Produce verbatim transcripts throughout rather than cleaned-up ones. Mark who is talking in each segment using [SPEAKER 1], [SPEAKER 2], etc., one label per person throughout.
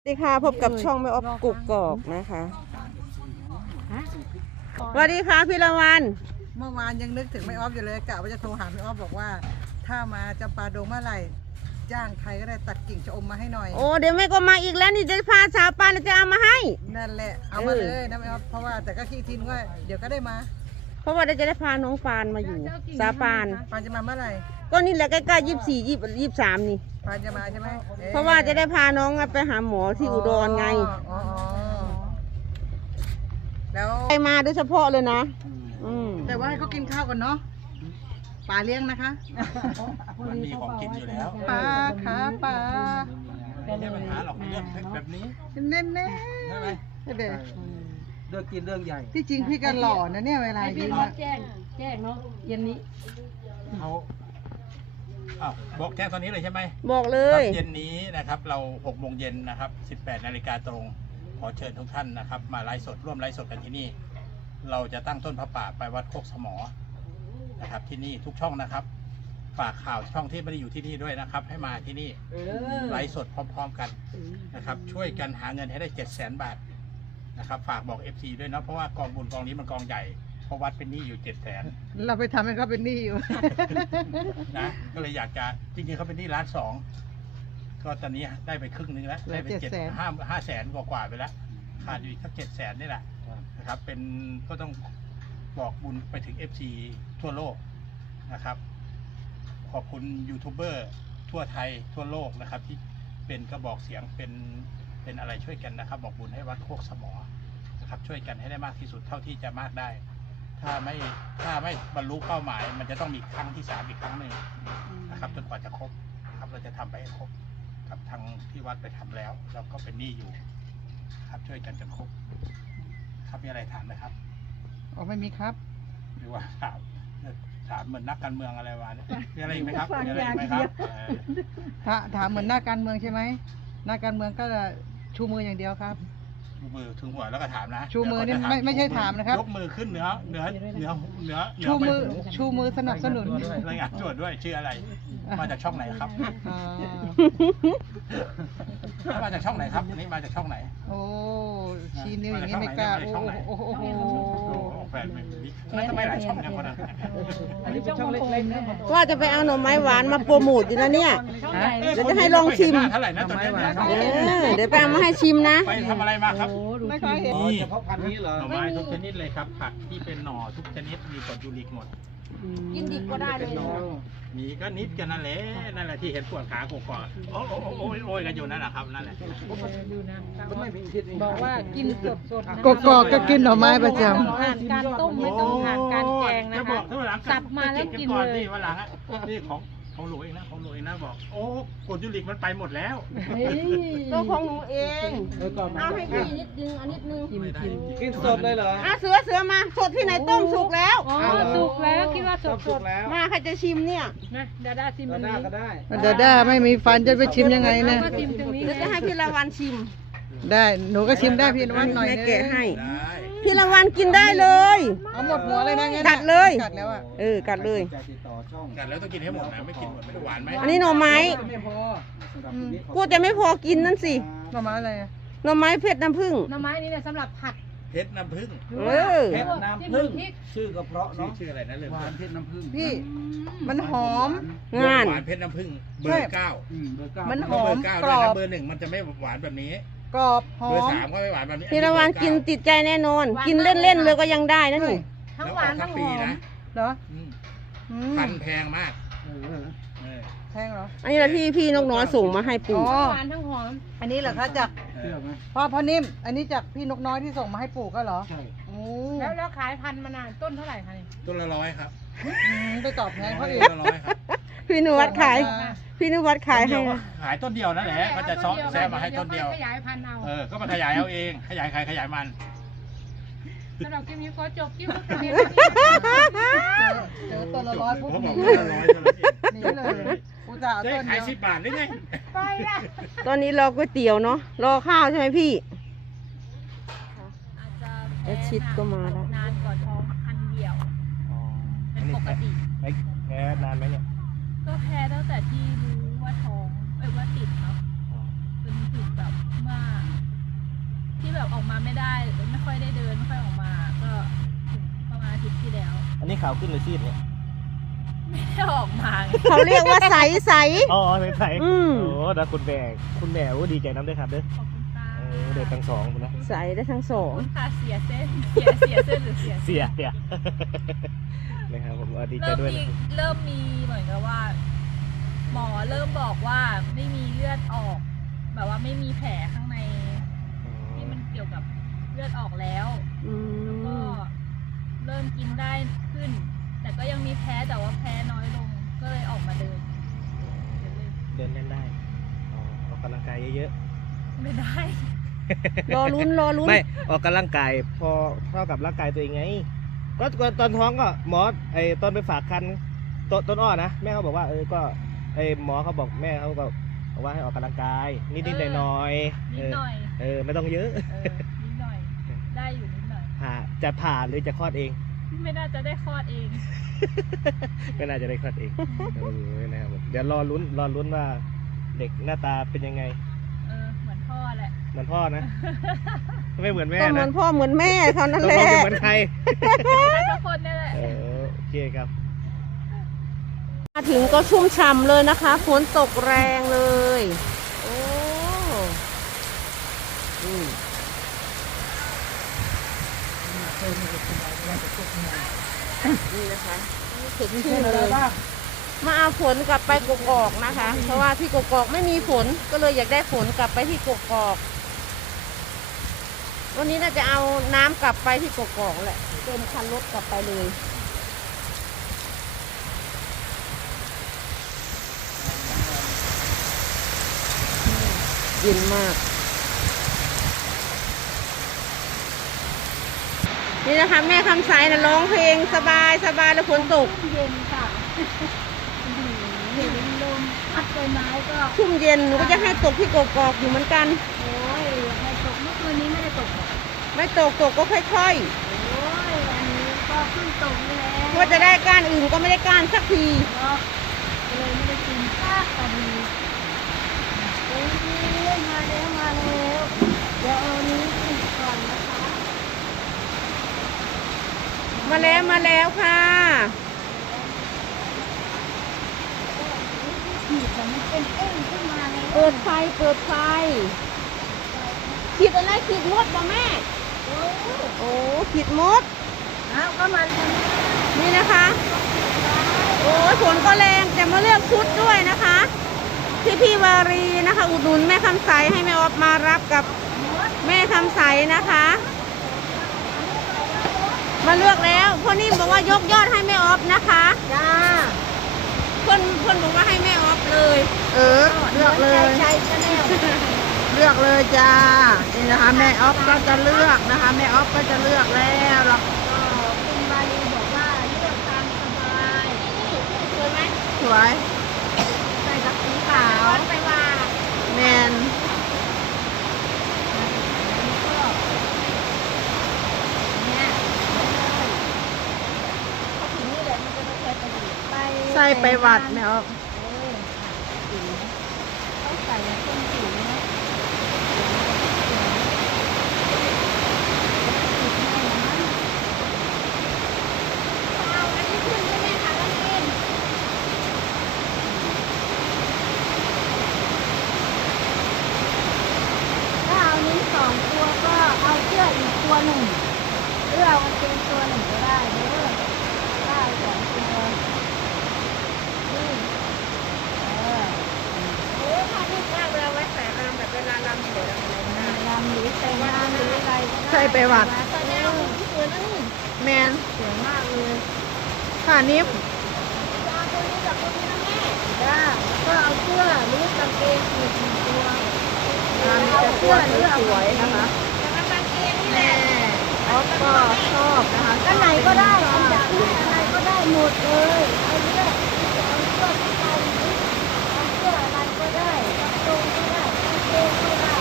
[SPEAKER 1] สวัสดีค่ะพบกับช่องแม่ออฟกุกกอกนะคะสวัสดีค่ะพี่ละวัน
[SPEAKER 2] เมื่อวานยังนึกถึงแม่ออฟอยู่เลยกะว่าจะโทรหาแม่ออฟบอกว่า ถ้ามาจำปาดงเมื่อไหร่จ้างใครก็ได้ตัดกิ่งชะอมมาให้หน่อย
[SPEAKER 1] โอ้เดี๋ยวแม่ก็มาอีกแล้วนี่จะพาสาวปานจะเอามาให้
[SPEAKER 2] นั่นแหละเอามาเลยนะแม่ออฟเพราะว่าแต่ก็คิดทีนึงว่าเดี๋ยวก็ได้มา
[SPEAKER 1] เพราะว่าจะได้พาน้องปานมาอยู่สาวปาน
[SPEAKER 2] ปานจะมาเมื่อไหร่
[SPEAKER 1] ก็นี่แหละใกล้ๆยี่สิบสี่ยี่ยี่สิบสามนี่
[SPEAKER 2] ปานจะมาใช่ไหม
[SPEAKER 1] เพราะว่าจะได้พาน้องไปหาหมอที่อุดรไง
[SPEAKER 2] อ๋อแล้ว
[SPEAKER 1] ไปมาโดยเฉพาะเลยนะอืม
[SPEAKER 2] แต่ว่าให้เขากินข้าวก่อนเนาะปลาเลี้ยงนะคะ
[SPEAKER 3] มันมีของกินอยู่แล้ว
[SPEAKER 2] ปลาขาปลา
[SPEAKER 3] ไม่ใช่ปัญหาหรอกเรื่องแบบนี้
[SPEAKER 2] เน่น
[SPEAKER 3] ใช่ไหม
[SPEAKER 2] เด็ก
[SPEAKER 3] เรื่องกินเรื่องใหญ่
[SPEAKER 2] ที่จริงพี่กันหล่อนะเนี่ยเวลา
[SPEAKER 4] พี่รถแจ้งแจ้งเนาะเย็นนี้
[SPEAKER 3] เขาอ้าวบอกแจ้งตอนนี้เลยใช่ไหม
[SPEAKER 1] บอกเลย
[SPEAKER 3] เย็นนี้นะครับเราหกโมงเย็นนะครับสิบแปดนาฬิกาตรงขอเชิญทุกท่านนะครับมาไลฟ์สดร่วมไลฟ์สดกันที่นี่เราจะตั้งต้นพระป่าไปวัดโคกสมอนะครับที่นี่ทุกช่องนะครับฝากข่าวช่องที่ไม่ได้อยู่ที่นี่ด้วยนะครับ ให้มาที่นี่ไลฟ์สดพร้อมๆกันนะครับช่วยกันหาเงินให้ได้เจ็ดแสนบาทนะครับฝากบอก เอฟ ซี ด้วยนะเพราะว่ากองบุญกองนี้มันกองใหญ่เพราะวัดเป็นหนี้อยู่เจ็ดแสน
[SPEAKER 2] เราไปทำให้เขาเป็นหนี้อยู่
[SPEAKER 3] นะก็เลยอยากจะจริงๆเขาเป็นหนี้ล้านสองก็ตอนนี้ได้ไปครึ่งนึงแล้วได้ไปเจ็ดห้าห้าแสนกว่าๆไปแล้วขาดอยู่อีกสักเจ็ดแสนนี่แหละนะครับเป็นก็ต้องบอกบุญไปถึง เอฟ ซี ทั่วโลกนะครับขอบคุณยูทูบเบอร์ทั่วไทยทั่วโลกนะครับที่เป็นกระบอกเสียงเป็นเป็นอะไรช่วยกันนะครับบอกบุญให้วัดโคกสมอนะครับช่วยกันให้ได้มากที่สุดเท่าที่จะมากได้ถ้าไม่ถ้าไม่บรรลุเป้าหมายมันจะต้องมีครั้งที่สามอีกครั้งหนึ่งนะครับจนกว่าจะครบนะครับเราจะทำไปให้ครบกับทางที่วัดไปทำแล้วเราก็เป็นหนี้อยู่ครับช่วยกันจนครบครับมีอะไรถามไหมครับ
[SPEAKER 2] อ๋อไม่มีครับ
[SPEAKER 3] หรือว่าถามถามเหมือนนักการเมืองอะไรวะเนี่ยมีอะไรอีกไหมครับมีอะไรอีกไหมครับ
[SPEAKER 2] ถ้าถามเหมือนนักการเมืองใช่ไหมนักการเมืองก็ชูมืออย่างเดียวครับ
[SPEAKER 3] ชูมือถึงหัวแล้วก็ถามนะ
[SPEAKER 2] ชูมือนี่ไม่ไม่ใช่ถามนะครับ
[SPEAKER 3] ยกมือขึ้นเหนือเหนือเหนือเหนือ
[SPEAKER 2] ชูมือชูมือสนับสนุน
[SPEAKER 3] รายงานตรวจด้วยชื่ออะไรมาจากช่องไหนครับมาจากช่องไหนครับนี่มาจากช่องไหน
[SPEAKER 2] โอ้ชี้นิ้วอย่างนี้ไม่กล้าโอ้โอ้โห
[SPEAKER 3] แฟนไม่น่าจะไม่หลายช่องนะคนนั้น
[SPEAKER 2] อันนี้เป็นช่องเล็กๆนะ
[SPEAKER 1] ว่าจะไปเอาหน่อไม้หวานมาโปรโมทอยู่นะเนี่ยเดี๋ยวจะให้ลองชิม
[SPEAKER 3] เท่าไหร่นะตอนนี้
[SPEAKER 1] เดี๋ยวไปเอามาให้ชิมนะ
[SPEAKER 3] ไปทำอะไรมาครับ
[SPEAKER 2] ไม่เคยเห็น
[SPEAKER 3] เฉพาะพันธุ์นี้เหรอหน่อไม้ทุกชนิดเลยครับผักที่เป็นหน่อทุกชนิดมีกรดยูริกหมด
[SPEAKER 1] กินดิบก็ได้เลย
[SPEAKER 3] มีก็นิดกันนั่นแหละนั่นแหละที่เห็นปวดขากก่อนโอ้โอ้โอ้โอ้ยกันอยู่นั่นแหละครับนั่นแหละ
[SPEAKER 4] บอกว่ากินสดสด
[SPEAKER 2] กกอกก็กินหน่อไม้ประจ
[SPEAKER 4] ำผ่านการต้มไม่ต้องผ่านการแกงนะคะสับมาแล้วกินเลย
[SPEAKER 3] นี่วันหลังอ่ะนี่ของของหลวงเองนะของหลวงเองนะบอกโอ้กดยูริกมันไปหมดแล้ว
[SPEAKER 1] ตัวของหนูเองเอาให้พี่นิดนึงอันนิดนึง
[SPEAKER 3] กินสดเลยเหรอ
[SPEAKER 1] อ่ะเสือเสือมาสดที่ไหนต้มสุกแล้ว
[SPEAKER 4] อ๋อสุกแล้วคิดว่าสดสด
[SPEAKER 1] มาใครจะชิมเนี่ย
[SPEAKER 4] นะดาด้าชิมอันนี้
[SPEAKER 2] ก็ได้ดาด้าไม่มีฟันจะไปชิมยังไงนะ
[SPEAKER 1] เดี๋ยวจะให้พี่ละวันชิม
[SPEAKER 2] ได้หนูก็ชิมได้พี่ละวันหน่อย
[SPEAKER 1] แกะให้พี่ละวันกินได้เลย
[SPEAKER 2] เอาหมดหัวเลยนะ
[SPEAKER 1] กัดเลย
[SPEAKER 2] กัดแล้วอ่ะ
[SPEAKER 1] เออกัดเลย
[SPEAKER 3] กัดแล้วต้องกินให้หมดนะไม่กินหมดไม่หวานไหม
[SPEAKER 1] อันนี้หน่อไม้กูจะไม่พอกินนั่นสิ
[SPEAKER 2] หน่อไม้อะไร
[SPEAKER 1] หน่อไม้เพชรน้ำผึ้ง
[SPEAKER 4] หน่อไม้นี่เนี่ยสำหรับผัด
[SPEAKER 3] เพชรน้ำผึ้ง
[SPEAKER 1] เออ
[SPEAKER 3] เพชรน้ำผึ้งชื่อก็เพราะเนาะชื่ออะไรนะเลยหวานเพชรน้ำผึ้ง
[SPEAKER 2] พี่มันหอม
[SPEAKER 1] งาน
[SPEAKER 3] หวานเพชรน้ำผึ้งเบอร์เก้า
[SPEAKER 2] มันหอม
[SPEAKER 3] กรอบเบอร์หนึ่งมันจะไม่หวานแบบนี้
[SPEAKER 2] กรอบหอม
[SPEAKER 3] เบอร์สามก็ไม่หวานแบบนี้
[SPEAKER 1] พี่ละวันกินติดใจแน่นอนกินเล่นๆเลยก็ยังได้นะนี่
[SPEAKER 4] ทั้งหวานทั้งหอม
[SPEAKER 2] เหรอ
[SPEAKER 3] พันแพงมาก
[SPEAKER 2] แพงเหรอ
[SPEAKER 1] อันนี้แหละที่พี่นกน้อยส่งมาให้ปู่
[SPEAKER 4] หวานทั้งหอม
[SPEAKER 2] อันนี้เหรอคะจากพ่อพ่อนิ่มอันนี้จากพี่นกน้อยที่ส่งมาให้ปู่ก็เหรอ
[SPEAKER 3] ใช่
[SPEAKER 4] แล้วแล้วขายพันมานานต้นเท่าไหร่คะนี่
[SPEAKER 3] ต้นละร้อยครับ
[SPEAKER 2] ไปตอบแทนเขาเอง
[SPEAKER 3] ละร้อยครับ
[SPEAKER 1] พี่นวัดขายพี่นวัดขายให้
[SPEAKER 3] ขายต้นเดียวนั่นแหละก็จะซ้อแซมมาให้ต้นเดียว
[SPEAKER 4] ขยายพันธุ์เอา
[SPEAKER 3] เออก็มาขยายเอาเองขยายใครขยายมัน
[SPEAKER 4] สำหรับคลิปนี้ขอจบคลิปนี้
[SPEAKER 2] เจอต้นละร้อยปุ๊บหนีหนีเลยกูจะเอาต้น
[SPEAKER 3] ขายสิบบาทได้ไง
[SPEAKER 4] ไปละ
[SPEAKER 1] ตอนนี้รอก๋วยเตี๋ยวเนาะรอข้าวใช่ไหมพี่
[SPEAKER 4] อาจจะ
[SPEAKER 1] ชิดก็มาแล้ว
[SPEAKER 4] นานกว่าท้องอันเดียวเป็นปกติ
[SPEAKER 3] แพ้นานไหมเนี่ย
[SPEAKER 4] ก็แพ้ตั้งแต่ที่รู้ว่าท้องเอ้ยว่าติดเนาะจนถึงแบบเมื่อ
[SPEAKER 5] แบบออกมาไม่ได้ไม่ค่อยได้เดินไม่ค่อยออกมาก็ถึงประมาณอาทิตย์ที่แล้ว
[SPEAKER 6] อันนี้ขาวขึ้นเลยซีดเนี่ย
[SPEAKER 5] ไม่ได้ออกมาไง
[SPEAKER 1] เขาเรียกว่าใสใส
[SPEAKER 6] อ๋อใส่ใส่
[SPEAKER 1] อืม
[SPEAKER 6] โอ้แล้วคุณแม่คุณแม่โอ้ดีใจน้ำด้วยครับเด้อ
[SPEAKER 5] ขอบคุณตา
[SPEAKER 6] เออเด็กทั้งสองนะ
[SPEAKER 1] ใสได้ทั้งสอง
[SPEAKER 5] คุณตาเสียเส้นเสียเสียเส้นหรือเสีย
[SPEAKER 6] เสียเสีย นะครับผมเออดีใจ
[SPEAKER 5] เริ่ม
[SPEAKER 6] ด้วย
[SPEAKER 5] มี
[SPEAKER 6] นะ
[SPEAKER 5] เริ่มมีเหมือนกับว่า หมอเริ่มบอกว่าไม่มีเลือดออก แบบว่าไม่มีแผลข้างในที่มันเกี่ยวกับเลือดออกแล้ว
[SPEAKER 1] อื
[SPEAKER 5] แล้วก็
[SPEAKER 1] ม
[SPEAKER 5] เริ่มกินได้ขึ้น แต่ก็ยังมีแพ้แต่ว่าแพ้น้อยลง ก็เลยออกมาเดินเดินเล่น
[SPEAKER 6] เดินเล่นได้อ๋อออกกำลังกายเยอะ
[SPEAKER 5] ไม่ได้
[SPEAKER 1] รอลุ้นรอลุ้
[SPEAKER 6] ๆ
[SPEAKER 1] น
[SPEAKER 6] ไม่ออกกำลังกายพอเท่ากับร่างกายตัวเองไงก็ก็ตอนท้องก็หมอไอ้ตอนไปฝากคันตต้นอ้อนะแม่เขาบอกว่าเออก็ไอ้หมอเขาบอกแม่เขาก็บอกว่าให้ออกกำลังกายนิดนิดหน่อยหน่อยๆ
[SPEAKER 5] นิ
[SPEAKER 6] เอ
[SPEAKER 5] ด
[SPEAKER 6] อ
[SPEAKER 5] หน่อย
[SPEAKER 6] เออไม่ต้องเยอะ
[SPEAKER 5] เออ นิดหน่อย ได้อยู่นิดหน่อย
[SPEAKER 6] ผ่าจะผ่าหรือจะคลอดเอง
[SPEAKER 5] ไม่น่าจะได้คลอดเอง
[SPEAKER 6] ก็น่าจะได้คลอดเองเออนะครับผมเดี๋ยวรอลุ้นรอลุ้นว่าเด็กหน้าตาเป็นยังไง
[SPEAKER 5] เออ เหมือนพ่อแหละ
[SPEAKER 6] เหมือนพ่อนะ ไม่เหมือนแม่
[SPEAKER 1] ก็เหมื
[SPEAKER 6] นะ
[SPEAKER 1] อนพ่อเหมือนแม่เท่านั้น
[SPEAKER 6] ตก
[SPEAKER 1] แห
[SPEAKER 6] ล
[SPEAKER 1] ละ
[SPEAKER 6] งจะเหมือนใคร
[SPEAKER 5] ใครสักคนนี่แหละ
[SPEAKER 6] เออโอเคครับ
[SPEAKER 1] มาถึงก็ชุ่มฉ่ำเลยนะคะฝนตกแรงเลย โอ้อืมนี่นะคะถึงชื่นเลยมาเอาฝนกลับไปกกอกนะคะ เพราะว่าที่กกอกไม่มีฝนก็เลยอยากได้ฝนกลับไปที่กกอก วันนี้น่าจะเอาน้ำกลับไปที่กกอกแหละเติมคันรถกลับไปเลยเย็นมาก นี่นะคะแม่คำใสนะร้องเพลงสบายสบายแล้วฝนตก
[SPEAKER 4] เย็นค่ะเห็นลมพัดใบไม้ก็
[SPEAKER 1] ชุ่มเย็นหนูก็จะให้ตกที่กกอกอยู่เหมือนกัน
[SPEAKER 4] โอ้ยไม่ตกเมื่อคืนนี้ไม่ได้ตกหรอก
[SPEAKER 1] ไม่ตกตกก็ค่อย
[SPEAKER 4] โอ้ยอันนี้ก็เพิ่งตกนี่แหละ
[SPEAKER 1] ๆว่าจะได้ก้านอื่นก็ไม่ได้ก้านสักที
[SPEAKER 4] เนาะเลยไม่ได้กินข้าวกันดีโอ้ยมาแล้วมาแล้วเดี๋ยวเอานี้กินก่อนนะคะ
[SPEAKER 1] มาแล้วมาแล้วค่ะ
[SPEAKER 4] ขีดแต่มันเป็นเอ้งขึ้นมาเลย
[SPEAKER 1] เปิดไฟเปิดไฟขีดอะไรขีดมดป่ะแม่
[SPEAKER 4] โอ้
[SPEAKER 1] โอ้ขีดมด
[SPEAKER 4] อ้าวก็มันเป็น
[SPEAKER 1] นี่นะคะ โอ้ยฝนก็แรงแต่มาเลือกชุดด้วยนะคะที่พี่วารีนะคะ อุดหนุนแม่คำใสให้แม่ออฟมารับกับแม่คำใสนะคะ มาเลือกแล้วพ่อนิ่มบอกว่ายกยอดให้แม่ออฟนะคะ
[SPEAKER 4] จ้า
[SPEAKER 1] เพื่อนเพื่อนบอกว่าให้แม่ออฟเลย เออเลือกเลย
[SPEAKER 4] ใช่ใช่แน่
[SPEAKER 1] เลือกเลยจ้านี่นะคะ แม่ออฟก็จะเลือกนะคะ แม่ออฟก็จะเลือกแล้วเรา
[SPEAKER 4] ก็คุณบาลีบอกว่าเลือกตามสบายสวยไหม
[SPEAKER 1] สวย
[SPEAKER 4] ใส่กับสีขาว
[SPEAKER 1] ไปว่าแมน
[SPEAKER 4] เนี่ยเขาถึงนี่แหละมันจะไม่เคยไปดูไป
[SPEAKER 1] ใส่ไปวัดแม่ออฟ
[SPEAKER 4] เออสีเขาใส่ต้นสีนะเอาอันนี้ขึ้นใช่ไหมคะน้องอิน ถ้าเอานิ้นสองตัวก็เอาเสื้ออีกตัวหนึ่งหรือเอากางเกงตัวหนึ่งก็ได้เด้อถ้าเอาสองตัวนี่เออ
[SPEAKER 1] โอ้ผ้าที่มากเวลาไว้ใส่รำแบบเวลารำเดี๋ยวอะไรนะ
[SPEAKER 4] รำหรือแต่งงานหรืออะไรก็ได้
[SPEAKER 1] ใส่ไปวัด
[SPEAKER 4] ตอนนี้เอาที่สวยนะนี่
[SPEAKER 1] แมน
[SPEAKER 4] สวยมากเลย
[SPEAKER 1] ผ้านี้
[SPEAKER 4] จ้าตัวนี้กับตัวนี้นะแม่จ้าก็เอาเสื้อหรือกางเกงอีกหนึ่งตัว
[SPEAKER 1] งานนี้จะสวยสวยๆนะคะ
[SPEAKER 4] แล้วก็กางเกงนี่แห
[SPEAKER 1] แม่
[SPEAKER 4] ละ
[SPEAKER 1] ออฟก็ชอบนะคะ
[SPEAKER 4] อันไหนก็ได้อันจากที่อะไรก็ได้หมดเลยเอาเลือกเอาเสื้อที่ใส่เอาเสื้ออะไรก็ได้กระโปรงก็ได้กางเกงก็ได้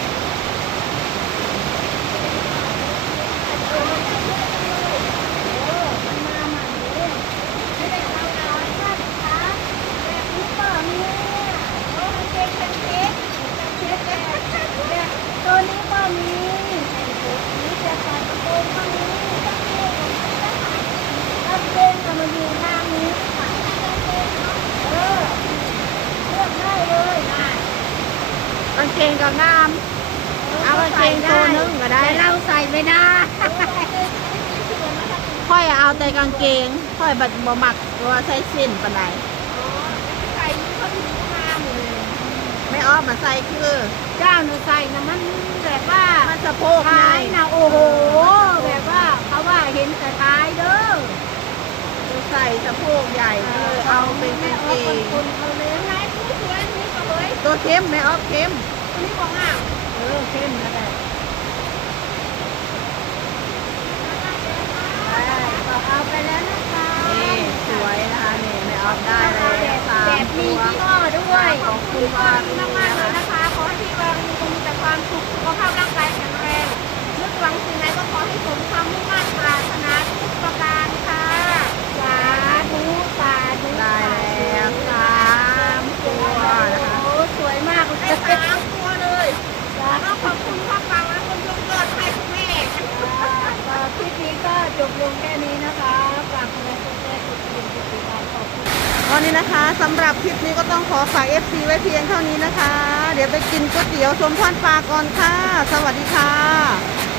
[SPEAKER 4] เออเออมันมาใหม่เลยไม่ได้เอาเอาสั้นขาแบบนี้ก็มีโอ้กางเกงกางเกงกางเกงแบบแบบตัวนี้ก็มี
[SPEAKER 1] งกับน้ำเอากางเกงตัวนึงก็ได้
[SPEAKER 4] แต่เราใส่ไม่ได้
[SPEAKER 1] ค่อยเอาแต่กางเกง ค่อยบัดบ่มักว่าใส่เส้นปานใด
[SPEAKER 4] ใส่เขาถึงห้ามเลย
[SPEAKER 1] ไม่อ้อมมาใส่คือ
[SPEAKER 4] เจ้าหนูใส่นะมันแบบว่า
[SPEAKER 1] มันสะโพกไง
[SPEAKER 4] ท้ายนะโอ้โห แบบว่าเขาว่าเห็นแต่ท้ายเด้อ
[SPEAKER 1] ใส่สะโพกใหญ่เลยเอาเป็นกางเกง
[SPEAKER 4] คนเขาเลย
[SPEAKER 5] ไหนผู้สวยนี่ก็เลย
[SPEAKER 1] ตัวเข้มไม่อ้อมเข้ม
[SPEAKER 5] อันนี้ของอ่าง
[SPEAKER 4] เออเข้มนั่นแหละก็เอาไปแล้วนะคะ
[SPEAKER 1] นี่สวยนะคะนี่ไม่อ้อมได้เลย
[SPEAKER 4] แบบ
[SPEAKER 1] สาม
[SPEAKER 4] แบบมี
[SPEAKER 1] ตัว
[SPEAKER 4] ยี่ห้อด้วย
[SPEAKER 1] ของคุณวารี
[SPEAKER 5] มากๆเลยนะคะ ขอให้พี่วารีคงมีแต่ความสุขสุขภาพร่างกายแข็งแรงนึกหวังสิ่งใดก็ขอให้สมความมุ่งมั่นปรารถนาทุกประการค่ะ
[SPEAKER 4] สาธุสาธุ
[SPEAKER 1] ได้แล้วสามตัวนะคะ
[SPEAKER 4] โอ้สวยมากเลย
[SPEAKER 5] ได้สามตัวเลยต้องขอบคุณพ่อฟังและคุณยกยอดให้คุณแม่
[SPEAKER 4] ก็คลิปนี้ก็จบลงแค่นี้นะคะฝากคุณแม่กดแชร์กดติดตามกดติดตามขอบคุณ
[SPEAKER 1] วันนี้นะคะสำหรับคลิปนี้ก็ต้องขอฝาก เอฟ ซี ไว้เพียงเท่านี้นะคะ เดี๋ยวไปกินก๋วยเตี๋ยวชมพรปลาก่อนค่ะ สวัสดีค่ะ